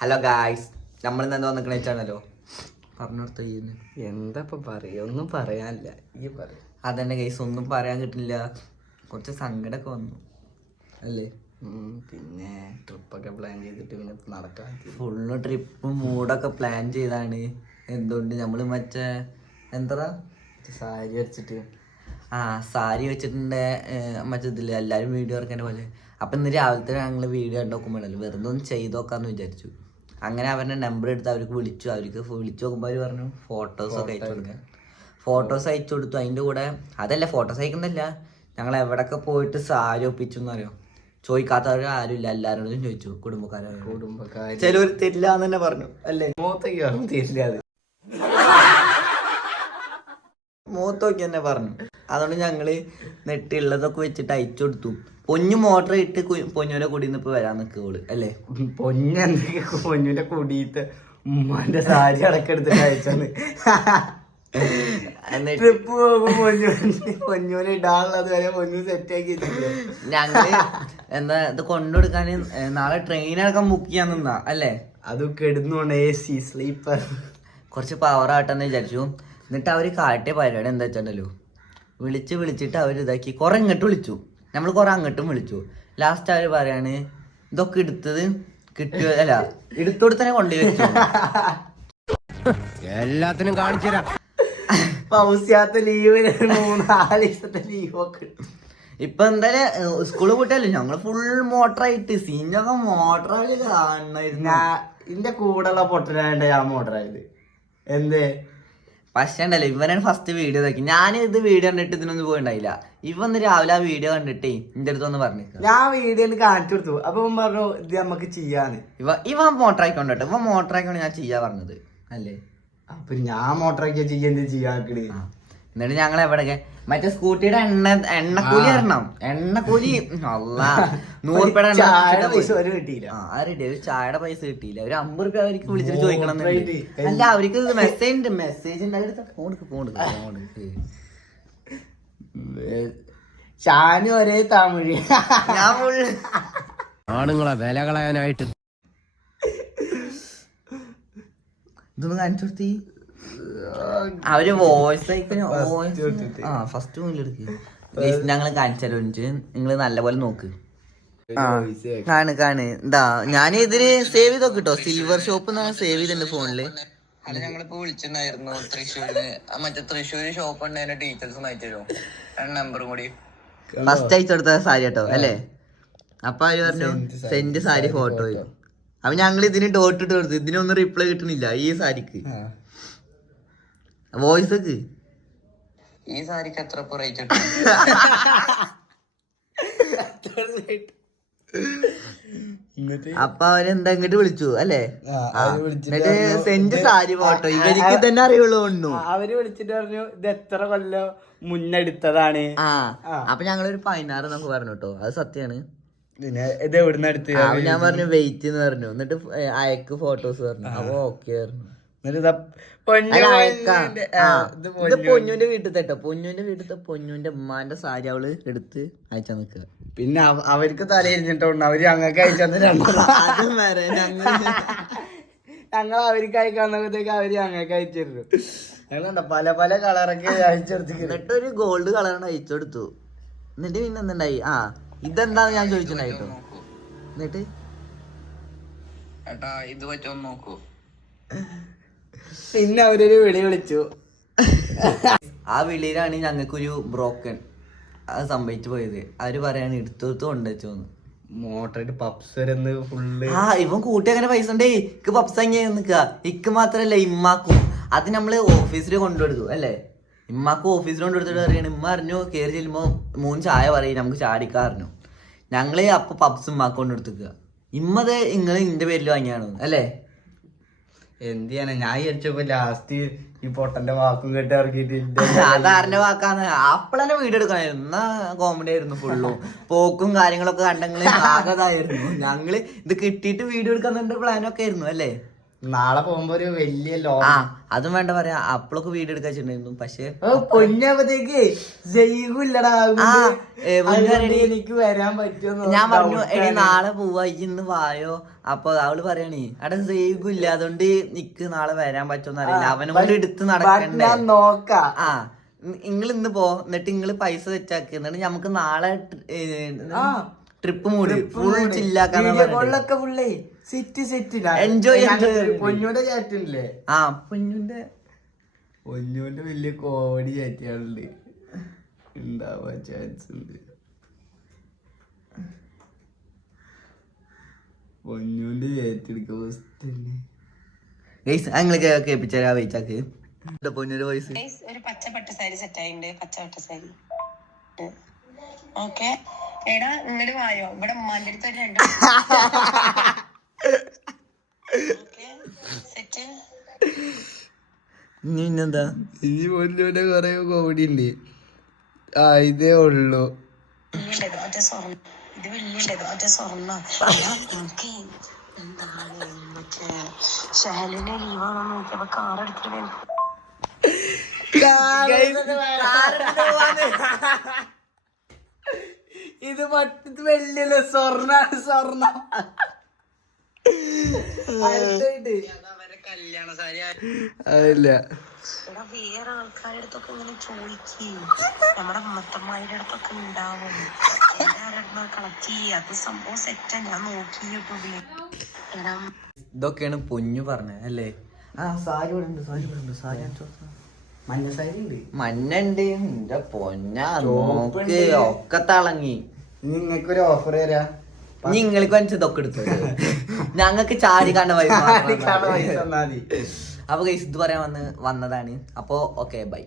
Hello guys നമ്മൾ ഇന്ന് എന്താ വന്നിക്കണ വെച്ചാണല്ലോ പറഞ്ഞോടത്ത് എന്താ പറയുക പറയാ? ഒന്നും പറയാനില്ല. ഈ പറയും. അതന്നെ ഗൈസ് ഒന്നും പറയാൻ കിട്ടില്ല. കുറച്ച് സങ്കടമൊക്കെ വന്നു. അല്ലേ? പിന്നെ ട്രിപ്പൊക്കെ പ്ലാൻ ചെയ്തിട്ട് പിന്നെ നടക്കാൻ. ഫുള്ള് ട്രിപ്പ് മൂഡൊക്കെ പ്ലാൻ ചെയ്താണ്. എന്തുകൊണ്ട് നമ്മൾ മറ്റേ എന്താ സാരി വെച്ചിട്ട് ആ സാരി വെച്ചിട്ടുണ്ട് മറ്റേ എല്ലാവരും വീഡിയോ ഇറക്കേണ്ട പോലെ. അപ്പം ഇന്ന് രാവിലത്തെ ഞങ്ങൾ വീഡിയോ നോക്കുമ്പോഴല്ലോ വെറുതെ ഒന്ന് ചെയ്ത് നോക്കാമെന്ന് വിചാരിച്ചു. അങ്ങനെ അവരുടെ നമ്പർ എടുത്ത് അവർക്ക് വിളിച്ചു. അവർക്ക് വിളിച്ചു നോക്കുമ്പോൾ അവർ പറഞ്ഞു ഫോട്ടോസ് ഒക്കെ അയച്ചു കൊടുക്കാൻ ഫോട്ടോസ് അയച്ചു കൊടുത്തു. അതിന്റെ കൂടെ അതല്ല ഫോട്ടോസ് അയക്കുന്നില്ല ഞങ്ങൾ എവിടെയൊക്കെ പോയിട്ട് സാരി ഒപ്പിച്ചു എന്നറിയോ ചോദിക്കാത്തവർ ആരുമില്ല എല്ലാവരോടും ചോദിച്ചു. കുടുംബക്കാരോ. കുടുംബക്കാർ ചിലവർ തരില്ല എന്ന് തന്നെ പറഞ്ഞു. അല്ലേ? മൂത്തേക്ക് തീരില്ല അത്. മൂത്തൊക്കെ തന്നെ പറഞ്ഞു. അതുകൊണ്ട് ഞങ്ങൾ നെട്ടിയുള്ളതൊക്കെ വെച്ചിട്ട് അയച്ചു കൊടുത്തു. പൊന്നു മോട്ടർ ഇട്ട് പൊന്നുവിന്റെ കൂടി ഇപ്പൊ വരാൻ നിൽക്കുള്ളു അല്ലേ? പൊന്നെന്തൊക്കെ പൊന്നുവിന്റെ കുടിയിട്ട് ഉമ്മാന്റെ സാരി അടക്കെടുത്തിട്ട് എടുത്തിട്ട് എന്നിട്ട് ട്രിപ്പ് പോകുമ്പോ പൊന്നു പൊന്നൂന് ഇടാനുള്ളത് വരെ പൊന്നു സെറ്റ് ആക്കി ഞങ്ങൾ എന്താ ഇത് കൊണ്ടുകൊടുക്കാൻ നാളെ ട്രെയിൻ അടക്കം ബുക്ക് ചെയ്യാൻ നിന്നാ അല്ലേ? അത് കിടന്നുകൊണ്ട് എ സി സ്ലീപ്പർ കുറച്ച് പവർ ആട്ടെന്ന് വിചാരിച്ചു. എന്നിട്ട് അവർ കാട്ടിയ പരിപാടി എന്താ വെച്ചാണ്ടല്ലോ? വിളിച്ച് വിളിച്ചിട്ട് അവർ ഇതാക്കി. കുറെ ഇങ്ങോട്ട് വിളിച്ചു. നമ്മൾ കുറെ അങ്ങോട്ടും വിളിച്ചു. ലാസ്റ്റ് അവർ പറയാണ് ഇതൊക്കെ എടുത്തത് കിട്ടിയോ? അല്ല എടുത്തോടത്തന്നെ കൊണ്ടുപോയി വെച്ചു. എല്ലാത്തിനും കാണിച്ചു തരാം. പൗസ്യാത്ത ലീവ് മൂന്നാൽ ദിവസത്തെ ലീവ് ഒക്കെ. ഇപ്പൊ എന്തായാലും സ്കൂൾ പോയിട്ടല്ലോ ഞങ്ങൾ ഫുൾ മോട്ടറായിട്ട് സീനൊക്കെ മോട്ടറായിട്ട് കാണണായിരുന്നു. ഇതിന്റെ എന്റെ കൂടെയുള്ള പൊട്ടനായിട്ട് ഞാൻ മോട്ടറായത് എന്തേ? പക്ഷേ ഉണ്ടല്ലോ ഇവനാണ് ഫസ്റ്റ് വീഡിയോ നോക്കി ഞാൻ ഇത് വീഡിയോ കണ്ടിട്ട് ഇതിനൊന്നും പോയിണ്ടായില്ല. ഇവ ഒന്ന് രാവിലെ ആ വീഡിയോ കണ്ടിട്ട് എന്റെ അടുത്തൊന്ന് പറഞ്ഞു ഞാൻ വീഡിയോ കാണിച്ചു കൊടുത്തു. അപ്പൊ ഇവൻ പറഞ്ഞു ഇത് നമുക്ക് ചെയ്യാന്ന്. ഇവ ഇവ മോട്ടറായിക്കൊണ്ടോ ഇവ മോട്ടറായിക്കൊണ്ട് ഞാൻ ചെയ്യാ പറഞ്ഞത്. അല്ലേ? അപ്പൊ ഞാൻ മോട്ടറാക്കിയ ചെയ്യാൻ എന്ത് ആ. എന്നിട്ട് ഞങ്ങൾ എവിടെയൊക്കെ? മറ്റേ സ്കൂട്ടിയുടെ എണ്ണ എണ്ണക്കൂലി തരണം എണ്ണക്കൂലി. അല്ല നൂറുപേടെ എണ്ണ ചായ വെച്ചിട്ടാ പൈസ. ഒരു കിട്ടിയില്ല. ആ റെഡി ഒരു ചായയുടെ പൈസ കിട്ടിയില്ല. ഒരു അമ്പത് റുപ്യ അവർക്ക് വിളിച്ചിട്ട് ചോദിക്കണം അല്ല അവർക്ക് മെസ്സേജ് ഉണ്ട്. മെസ്സേജ് ഉണ്ട്. ഫോൺ ഫോൺ ഫോൺ ഷാന് ഒരേ തമിഴ്. ഞാൻ ആണുങ്ങളെ വില കളയാനായിട്ട് ഇതൊന്നും കാണിച്ചു കൊടുത്തി അവർ വോയിസ് വോയിസ് ആ ഫസ്റ്റ് മുന്നിലെടുക്ക് ഞങ്ങൾ കാണിച്ചാലോ നിങ്ങൾ നല്ലപോലെ നോക്ക്. ആ കാണ് കാണ്. എന്താ ഞാൻ ഇതിൽ സേവ് ചെയ്ത് നോക്കിട്ടോ. സിൽവർ ഷോപ്പ് സേവ് ചെയ്തിട്ടുണ്ട് ഫോണിൽ അല്ല ഞങ്ങളിപ്പോ വിളിച്ചിട്ടുണ്ടായിരുന്നു തൃശ്ശൂരിന് ആ മറ്റേ തൃശ്ശൂര് ഷോപ്പ് ഉണ്ട് അതിന്റെ ഡീറ്റെയിൽസ് ഒന്ന് അയച്ചു തരുമോ നമ്പറും കൂടി. ഫസ്റ്റ് അയച്ചു കൊടുത്ത സാരി കേട്ടോ അല്ലേ? അപ്പൊ അവർ പറഞ്ഞു സെന്റ് സാരി ഫോട്ടോ അപ്പൊ ഞങ്ങൾ ഇതിന് ഡോട്ട് ഇട്ട് കൊടുത്തു. ഇതിനൊന്നും റിപ്ലൈ കിട്ടുന്നില്ല ഈ സാരിക്ക്. വോയിസ് ഒക്കെ. ഈ സാരിക്ക് എത്ര റേറ്റ് അപ്പൊ അവരെന്താ ഇങ്ങോട്ട് വിളിച്ചു അല്ലേ? എന്നിട്ട് സെന്റ് സാരി ഫോട്ടോ ഇവർക്ക് തന്നെ അറിയുള്ളൂ ഒന്നു. അവർ വിളിച്ചിട്ട് പറഞ്ഞു ഇത് എത്ര കൊല്ലം മുന്നെടുത്തതാണ്? ആ. അപ്പൊ ഞങ്ങളൊരു പതിനാറ് നമുക്ക് പറഞ്ഞു കേട്ടോ. അത് സത്യാണ്. ഇത് എവിടുന്ന് എടുത്ത്? ഞാൻ പറഞ്ഞു വെയിറ്റ് എന്ന് പറഞ്ഞു. എന്നിട്ട് അയക്ക് ഫോട്ടോസ് പറഞ്ഞു. അപ്പൊ ഓക്കെ പറഞ്ഞു. ഇതാ പൊന്നുവിന്റെ വീട്ടിൽ കേട്ടോ. പൊന്നുവിന്റെ വീട്ടിലത്തെ പൊന്നുവിന്റെ ഉമ്മാന്റെ സാരി അവൾ എടുത്ത് അയച്ചാ നിക്കുക പിന്നെ അവ- അവർക്ക് തലയിരിഞ്ഞിട്ടുണ്ട് അവർ ഞങ്ങൾക്ക് അയച്ചു അത് വരെ ഞങ്ങൾ ഞങ്ങൾ അവർക്ക് അയക്കാന്നപ്പോഴത്തേക്ക് അവർ ഞങ്ങൾക്ക് അയച്ചിരുന്നു ഞങ്ങളുണ്ടോ പല പല കളറൊക്കെ അയച്ചെടുത്ത് എന്നിട്ട് ഒരു ഗോൾഡ് കളറാണ് അയച്ചു കൊടുത്തു. എന്നിട്ട് പിന്നെ എന്തുണ്ടായി? ആ ഇതെന്താന്ന് ഞാൻ ചോദിച്ചിട്ടുണ്ടായിട്ടോ എന്നിട്ട്? ഏട്ടാ ഇത് പറ്റുമോ നോക്കൂ. പിന്നെ അവരൊരു വിളി വിളിച്ചു. ആ വിളിയിലാണ് ഞങ്ങൾക്കൊരു ബ്രോക്കൺ അത് സംഭവിച്ചു പോയത്. അവർ പറയാണ് എടുത്തു കൊണ്ടുവച്ചോന്ന്. മോട്ടറിട്ട് പപ്സരെന്ന് ഫുള്ള് ആ ഇവൻ കൂട്ടി അങ്ങനെ പൈസ ഉണ്ടേ. ഇക്ക് പപ്സ് അങ്ങനെ നിക്കുക ഇക്ക് മാത്രല്ല ഇമ്മാക്കും. അത് നമ്മൾ ഓഫീസിൽ കൊണ്ടുകൊടുത്തു അല്ലേ? ഇമ്മാക്കും ഓഫീസിൽ കൊണ്ടുകൊടുത്തിട്ട് പറയണ ഇമ്മ അറിഞ്ഞു കയറി ചെല്ലുമ്പോ മൂന്ന് ചായ പറയും നമുക്ക് ചാടിക്കാ അറിഞ്ഞു. ഞങ്ങൾ അപ്പൊ പപ്സ് ഇമ്മാക്ക് കൊണ്ടുകൊടുത്തുക ഇമ്മത് ഇങ്ങൾ ഇന്റെ പേരിൽ വാങ്ങിയാണ് അല്ലേ? എന്ത് ചെയ്യാനാ? ഞാൻ വിചാരിച്ചപ്പോ ലാസ്റ്റ് ഈ പൊട്ടന്റെ വാക്കും കേട്ട് ഇറക്കിയിട്ട് അതാറിന്റെ വാക്കാന്ന്? അപ്പളന്നെ വീഡിയോ എടുക്കണായിരുന്നു എന്നാ കോമഡി ആയിരുന്നു ഫുള്ളും പോക്കും കാര്യങ്ങളൊക്കെ കണ്ടെങ്കിൽ ആകതായിരുന്നു ഞങ്ങൾ ഇത് കിട്ടിയിട്ട് വീഡിയോ എടുക്കാൻ പ്ലാനൊക്കെ ആയിരുന്നു അല്ലേ? നാളെ പോകുമ്പോ ഒരു വലിയ ലോ ആ അതും വേണ്ട പറയാ അപ്പളൊക്കെ വീട് എടുക്കാൻ വെച്ചിട്ടുണ്ടായിരുന്നു. പക്ഷെ പൊന്നപ്പത്തേക്ക് ജൈവില്ലടാ എനിക്ക് വരാൻ പറ്റുമോ ഞാൻ പറഞ്ഞു എടി നാളെ പോവാ ഇന്ന് വായോ? അപ്പൊ അവൾ പറയണേ അവിടെ ജൈവില്ല അതുകൊണ്ട് നിക്ക് നാളെ വരാൻ പറ്റുമെന്ന് അറിയില്ല. അവനും കൂടെ എടുത്ത് നടക്കണ്ടേ? നോക്കാം. ആ നിങ്ങൾ ഇന്ന് പോ എന്നിട്ട് നിങ്ങൾ പൈസ വെച്ചാക്കി എന്നിട്ട് നമുക്ക് നാളെ ട്രിപ്പ് മൂടി full ചില്ലാക്കാന്ന് enjoy sit sit Enjoy, enjoy. പൊന്നൂന്റെ ചാറ്റില്ലേ ആ പൊന്നുന്റെ പൊന്നൂന്റെ വലിയ കോടി ചാറ്റുകളുണ്ട് ഉണ്ടാവാൻ ചാൻസ് ഉണ്ട്. പൊന്നൂന്റെ ചാറ്റെടുക്കാൻ തന്നെ ഗൈസ് നിങ്ങൾ കേൾപ്പിച്ചാ വെയിച്ചാക്ക് പൊന്നൂര് വോയിസ് ഗൈസ്, ഒരു പച്ച പട്ട് സാരി സെറ്റ് ആയിട്ടുണ്ട് പച്ച പട്ട് സാരി. ഓക്കെ എടാ ഇങ്ങോട്ട് വായോ. ഇവിടെ ഉമ്മാന്റെ അടുത്ത് ഒരു രണ്ട് ഇനി പിന്നെന്താ ഇനി പൊന്നൂന്റെ കൊറേ കോമഡി ഉണ്ട് ആ ഇതേ ഉള്ളു. മറ്റേ ഇത് വെള്ളിയുണ്ടത് മറ്റേ സ്വർണ. എടാ, നിനക്ക് എന്താണ് മറ്റേ ഷഹലിന്റെ ലീവാണോ നോക്കിയപ്പോ കാർ എടുത്തിട്ട് വേണം ഇത് മറ്റത് വലിയ സ്വർണ സ്വർണ. അതല്ല. എടാ വേറെ ആൾക്കാരുടെ അടുത്തൊക്കെ ഇങ്ങനെ ചോദിക്കും. നമ്മുടെ മത്തന്മാരുടെ അടുത്തൊക്കെ ഉണ്ടാവും. എല്ലാവരുടെ കളക്ട് ചെയ്യുക അത് സംഭവം സെറ്റാ ഞാൻ നോക്കി യൂട്യൂബിൽ എടാ ഇതൊക്കെയാണ് പൊന്നു പറഞ്ഞത് അല്ലേ? ആ സാരി ഇവിടെ ഉണ്ട് സാരി ഇവിടെ ഉണ്ട് സാരി മഞ്ഞ സാരി ഉണ്ട്. മഞ്ഞണ്ട് എന്റെ പൊന്ന നോക്ക്. ഒക്കെ തളങ്ങി. നിങ്ങൾക്കൊരു ഓഫർ തരാ. നിങ്ങൾക്ക് വെച്ച് ഇതൊക്കെ എടുത്തു ഞങ്ങൾക്ക് ചാടി കാണുന്ന പൈസ അപ്പൊ ഗൈസ് ഇത് പറയാൻ വന്ന് വന്നതാണ്. അപ്പോ ഓക്കെ ബൈ